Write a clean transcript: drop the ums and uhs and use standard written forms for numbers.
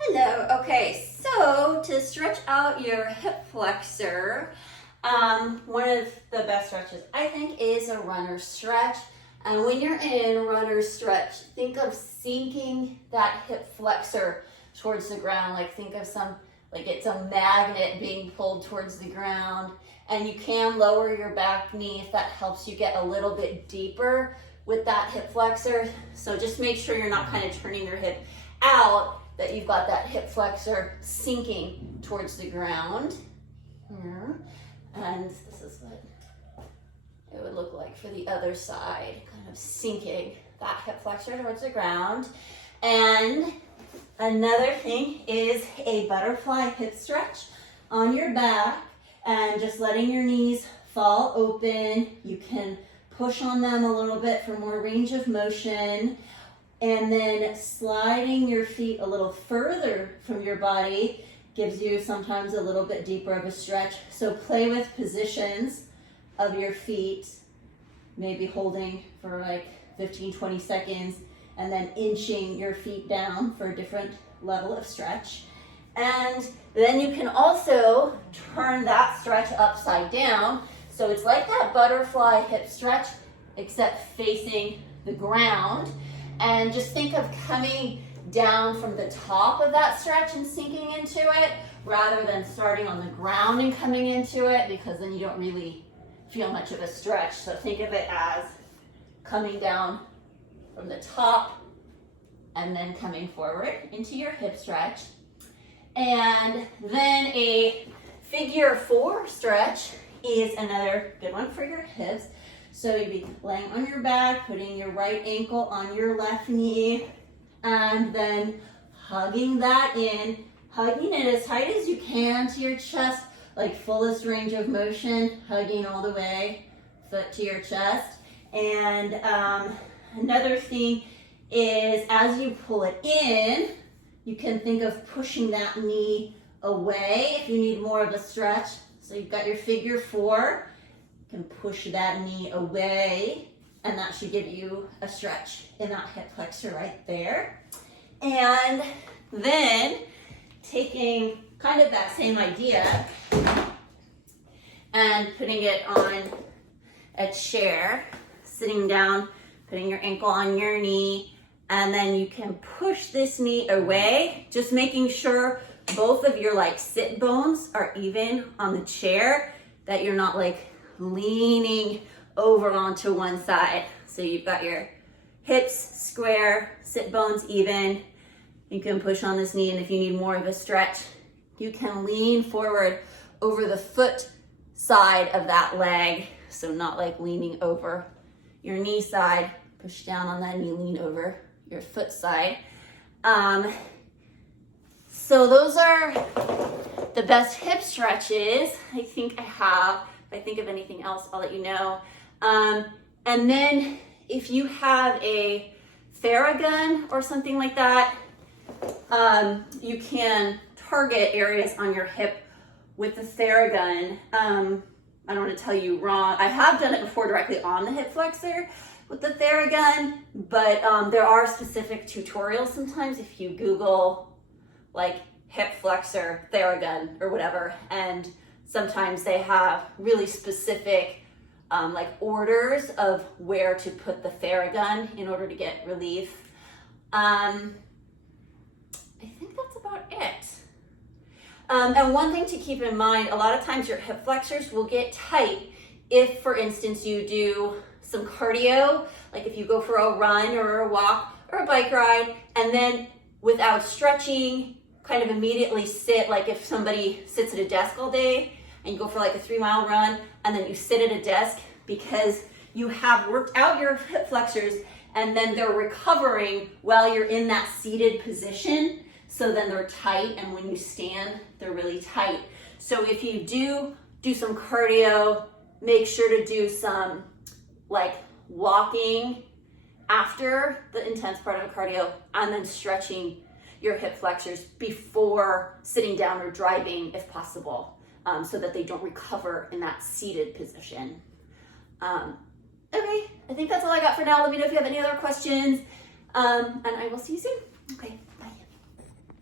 Hello. Okay, so to stretch out your hip flexor, one of the best stretches I think is a runner stretch. And when you're in runner stretch, think of sinking that hip flexor towards the ground. Like think of like it's a magnet being pulled towards the ground. And you can lower your back knee if that helps you get a little bit deeper with that hip flexor. So just make sure you're not kind of turning your hip out, that you've got that hip flexor sinking towards the ground here. And this is what it would look like for the other side, kind of sinking that hip flexor towards the ground. And another thing is a butterfly hip stretch on your back and just letting your knees fall open. You can push on them a little bit for more range of motion. And then sliding your feet a little further from your body gives you sometimes a little bit deeper of a stretch. So play with positions of your feet, maybe holding for like 15, 20 seconds, and then inching your feet down for a different level of stretch. And then you can also turn that stretch upside down. So it's like that butterfly hip stretch, except facing the ground. And just think of coming down from the top of that stretch and sinking into it, rather than starting on the ground and coming into it, because then you don't really feel much of a stretch. So think of it as coming down from the top and then coming forward into your hip stretch. And then a figure 4 stretch is another good one for your hips. So you'd be laying on your back, putting your right ankle on your left knee, and then hugging that in, hugging it as tight as you can to your chest, like fullest range of motion, hugging all the way, foot to your chest. And another thing is, as you pull it in, you can think of pushing that knee away if you need more of a stretch. So you've got your figure 4. Can push that knee away, and that should give you a stretch in that hip flexor right there. And then taking kind of that same idea and putting it on a chair, sitting down, putting your ankle on your knee, and then you can push this knee away, just making sure both of your like sit bones are even on the chair, that you're not like leaning over onto one side. So you've got your hips square, sit bones even. You can push on this knee, and if you need more of a stretch, you can lean forward over the foot side of that leg. So not like leaning over your knee side, push down on that knee, lean over your foot side. So those are the best hip stretches I think I have. If I think of anything else, I'll let you know. And then if you have a Theragun or something like that, you can target areas on your hip with the Theragun. I don't want to tell you wrong. I have done it before directly on the hip flexor with the Theragun, but there are specific tutorials sometimes if you Google like hip flexor Theragun or whatever, and sometimes they have really specific like orders of where to put the Theragun in order to get relief. I think that's about it. And one thing to keep in mind, a lot of times your hip flexors will get tight if, for instance, you do some cardio, like if you go for a run or a walk or a bike ride, and then without stretching, kind of immediately sit, like if somebody sits at a desk all day and you go for like a 3-mile run and then you sit at a desk because you have worked out your hip flexors and then they're recovering while you're in that seated position. So then they're tight, and when you stand, they're really tight. So if you do some cardio, make sure to do some like walking after the intense part of cardio, and then stretching your hip flexors before sitting down or driving if possible, so that they don't recover in that seated position. Okay, I think that's all I got for now. Let me know if you have any other questions. And I will see you soon.